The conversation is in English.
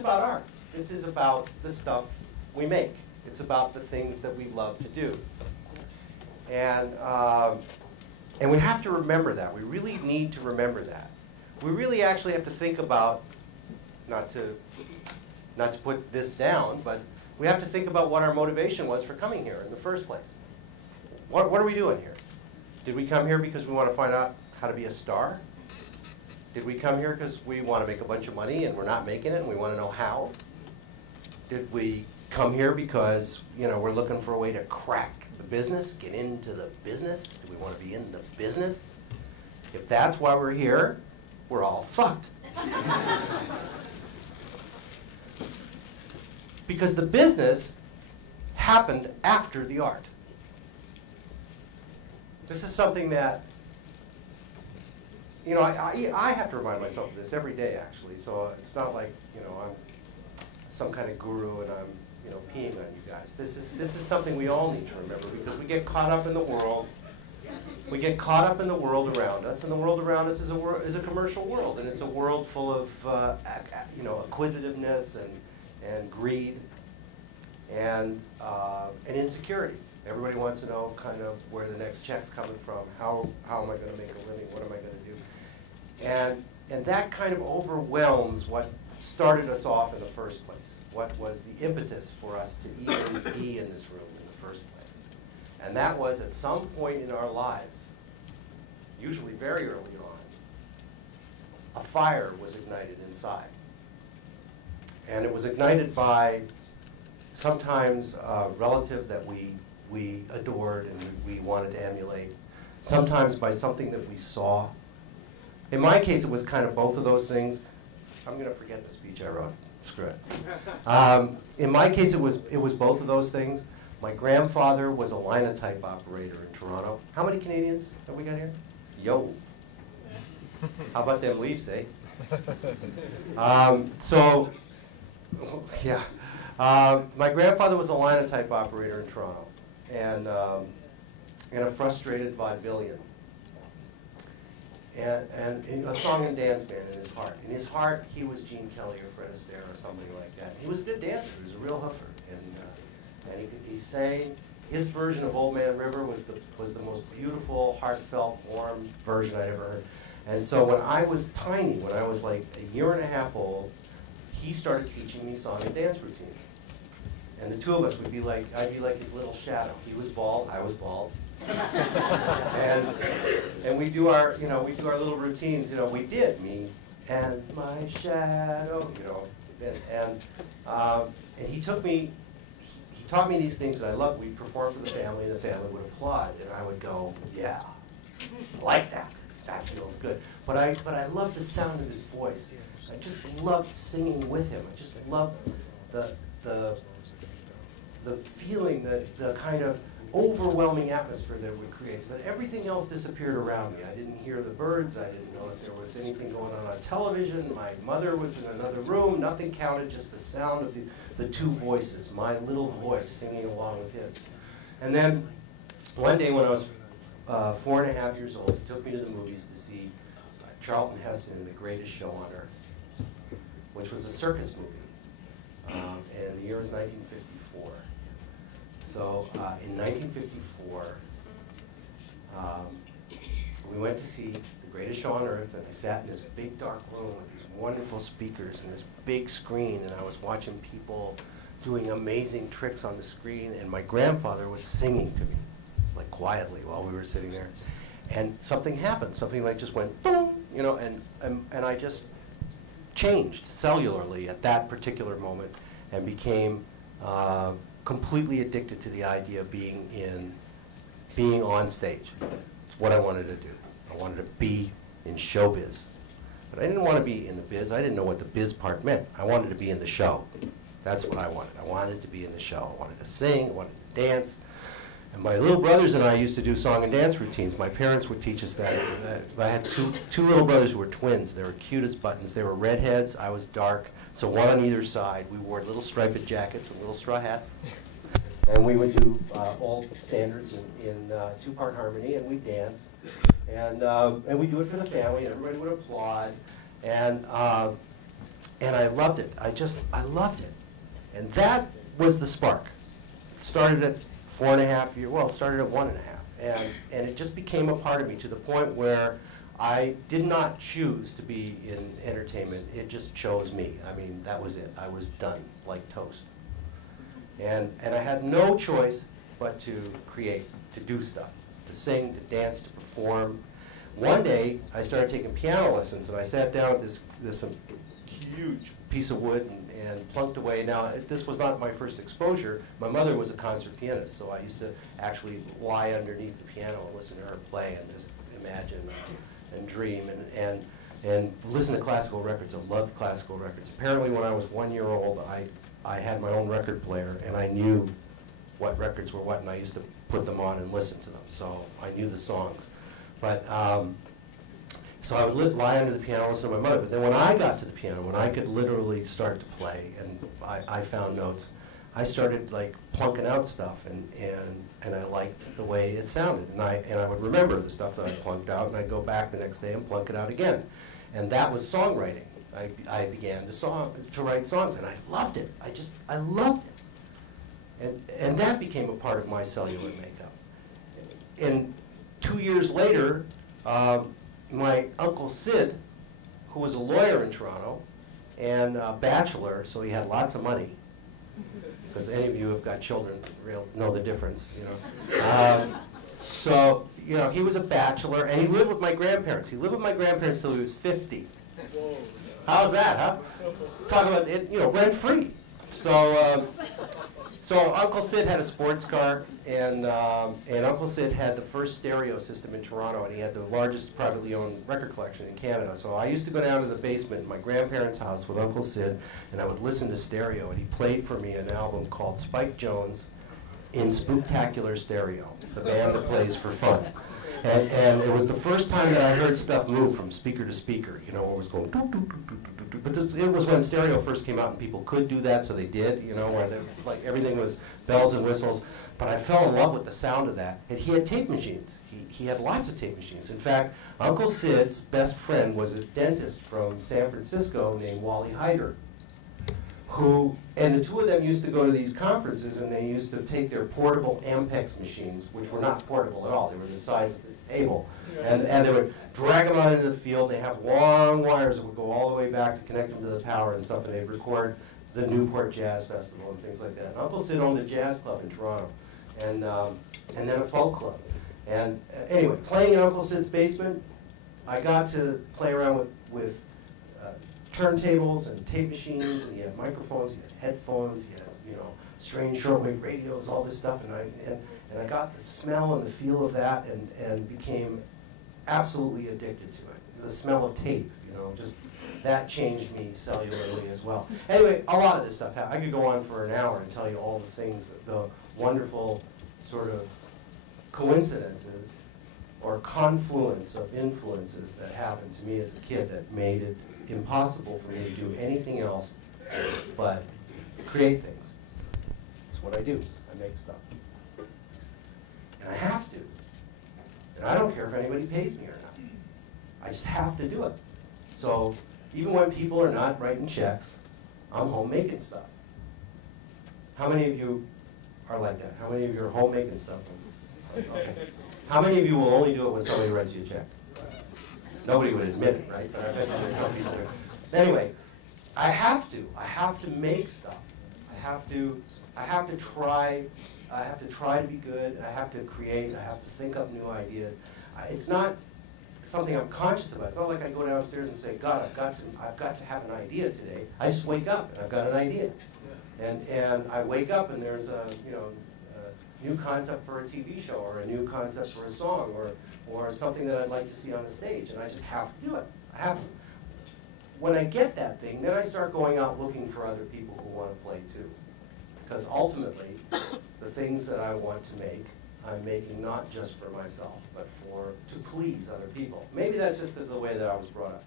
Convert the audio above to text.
is about art. This is about the stuff we make. It's about the things that we love to do. And we have to remember that. We really need to remember that. We really actually have to think about, not to put this down, but we have to think about what our motivation was for coming here in the first place. What are we doing here? Did we come here because we want to find out how to be a star? Did we come here because we want to make a bunch of money and we're not making it and we want to know how? Did we come here because, you know, we're looking for a way to crack the business, get into the business? Do we want to be in the business? If that's why we're here, we're all fucked. Because the business happened after the art. This is something that, you know, I have to remind myself of this every day, actually. So it's not like, you know, I'm some kind of guru and I'm, you know, peeing on you guys. This is something we all need to remember, because we get caught up in the world. We get caught up in the world around us, and the world around us is a commercial world, and it's a world full of you know, acquisitiveness and greed and insecurity. Everybody wants to know kind of where the next check's coming from. How am I going to make a living? What am I going to do? And that kind of overwhelms what started us off in the first place. What was the impetus for us to even be in this room in the first place? And that was, at some point in our lives, usually very early on, a fire was ignited inside. And it was ignited by sometimes a relative that we adored and we wanted to emulate, sometimes by something that we saw. In my case, it was kind of both of those things. I'm going to forget the speech I wrote. Screw it. In my case, it was both of those things. My grandfather was a linotype operator in Toronto. How many Canadians have we got here? Yo. How about them Leafs, eh? Yeah. My grandfather was a linotype operator in Toronto, and a frustrated vaudevillian. And a song and dance man in his heart. In his heart, he was Gene Kelly or Fred Astaire or somebody like that. He was a good dancer. He was a real hoofer. And he sang. His version of Old Man River was the most beautiful, heartfelt, warm version I'd ever heard. And so when I was tiny, when I was like a year and a half old, he started teaching me song and dance routines. And the two of us would be like, I'd be like his little shadow. He was bald, I was bald. and we do our little routines, me and my shadow, and he taught me these things that I loved. We'd perform for the family, and the family would applaud, and I would go, yeah, I like that. That feels good. But I loved the sound of his voice. I just loved singing with him. I just loved the feeling, the kind of overwhelming atmosphere that it would create, so that everything else disappeared around me. I didn't hear the birds. I didn't know if there was anything going on television. My mother was in another room. Nothing counted, just the sound of the two voices, my little voice singing along with his. And then one day when I was 4.5 years old, he took me to the movies to see Charlton Heston in The Greatest Show on Earth, which was a circus movie, and the year was 1954. So in 1954, we went to see The Greatest Show on Earth, and I sat in this big dark room with these wonderful speakers and this big screen, and I was watching people doing amazing tricks on the screen, and my grandfather was singing to me, like quietly while we were sitting there. And something happened, something like just went, boom, and I just changed cellularly at that particular moment and became completely addicted to the idea of being on stage. It's what I wanted to do. I wanted to be in showbiz. But I didn't want to be in the biz. I didn't know what the biz part meant. I wanted to be in the show. That's what I wanted. I wanted to be in the show. I wanted to sing. I wanted to dance. And my little brothers and I used to do song and dance routines. My parents would teach us that. I had two little brothers who were twins. They were cute as buttons. They were redheads. I was dark. So one on either side. We wore little striped jackets and little straw hats. And we would do all standards in two-part harmony, and we'd dance. And we'd do it for the family, and everybody would applaud. And and I loved it. I loved it. And that was the spark. It started at 4.5 years, well, it started at 1.5. And it just became a part of me to the point where I did not choose to be in entertainment. It just chose me. I mean, that was it. I was done, like toast. And I had no choice but to create, to do stuff, to sing, to dance, to perform. One day, I started taking piano lessons, and I sat down at this huge piece of wood and plunked away. Now, this was not my first exposure. My mother was a concert pianist, so I used to actually lie underneath the piano and listen to her play and just imagine and dream and listen to classical records. I loved classical records. Apparently, when I was 1 year old, I had my own record player, and I knew what records were what, and I used to put them on and listen to them, so I knew the songs. But, so I would lie under the piano and listen to my mother, but then when I got to the piano, when I could literally start to play, and I found notes, I started like plunking out stuff, and I liked the way it sounded, and I would remember the stuff that I plunked out, and I'd go back the next day and plunk it out again. And that was songwriting. I began to write songs, and I loved it. I loved it. And that became a part of my cellular makeup. And 2 years later, my Uncle Sid, who was a lawyer in Toronto, and a bachelor, so he had lots of money, because any of you who have got children know the difference, you know. So, you know, he was a bachelor, and he lived with my grandparents. He lived with my grandparents till he was 50. How's that, huh? Talk about it, you know, rent-free. So, so Uncle Sid had a sports car, and Uncle Sid had the first stereo system in Toronto, and he had the largest privately owned record collection in Canada. So I used to go down to the basement in my grandparents' house with Uncle Sid, and I would listen to stereo, and he played for me an album called Spike Jones in Spooktacular Stereo, the band that plays for fun. And it was the first time that I heard stuff move from speaker to speaker, you know, it was going doo, doo, doo, doo, doo, doo. But it was when stereo first came out and people could do that, so they did, you know, where it's like everything was bells and whistles. But I fell in love with the sound of that. And he had tape machines. He had lots of tape machines. In fact, Uncle Sid's best friend was a dentist from San Francisco named Wally Hyder, and the two of them used to go to these conferences, and they used to take their portable Ampex machines, which were not portable at all. They were the size of this table. And they would drag them out into the field. They have long wires that would go all the way back to connect them to the power and stuff, and they'd record the Newport Jazz Festival and things like that. And Uncle Sid owned a jazz club in Toronto, and then a folk club. And anyway, playing in Uncle Sid's basement, I got to play around with turntables and tape machines, and he had microphones, he had headphones, he had, you know, strange shortwave radios, all this stuff, and I got the smell and the feel of that, and became absolutely addicted to it. The smell of tape, you know, just that changed me cellularly as well. Anyway, a lot of this stuff happened. I could go on for an hour and tell you all the things, the wonderful sort of coincidences or confluence of influences that happened to me as a kid that made it impossible for me to do anything else but create things. That's what I do. I make stuff. And I have to. And I don't care if anybody pays me or not. I just have to do it. So even when people are not writing checks, I'm home making stuff. How many of you are like that? How many of you are home making stuff? Okay. How many of you will only do it when somebody writes you a check? Nobody would admit it, right? But I bet there's some people do. Anyway, I have to make stuff. I have to try to be good. I have to create. I have to think up new ideas. It's not something I'm conscious about. It's not like I go downstairs and say, God, I've got to have an idea today. I just wake up and I've got an idea. And I wake up and there's a new concept for a TV show, or a new concept for a song, or something that I'd like to see on the stage, and I just have to do it. I have to. When I get that thing, then I start going out looking for other people who want to play too. Because ultimately, the things that I want to make, I'm making not just for myself, but to please other people. Maybe that's just because of the way that I was brought up.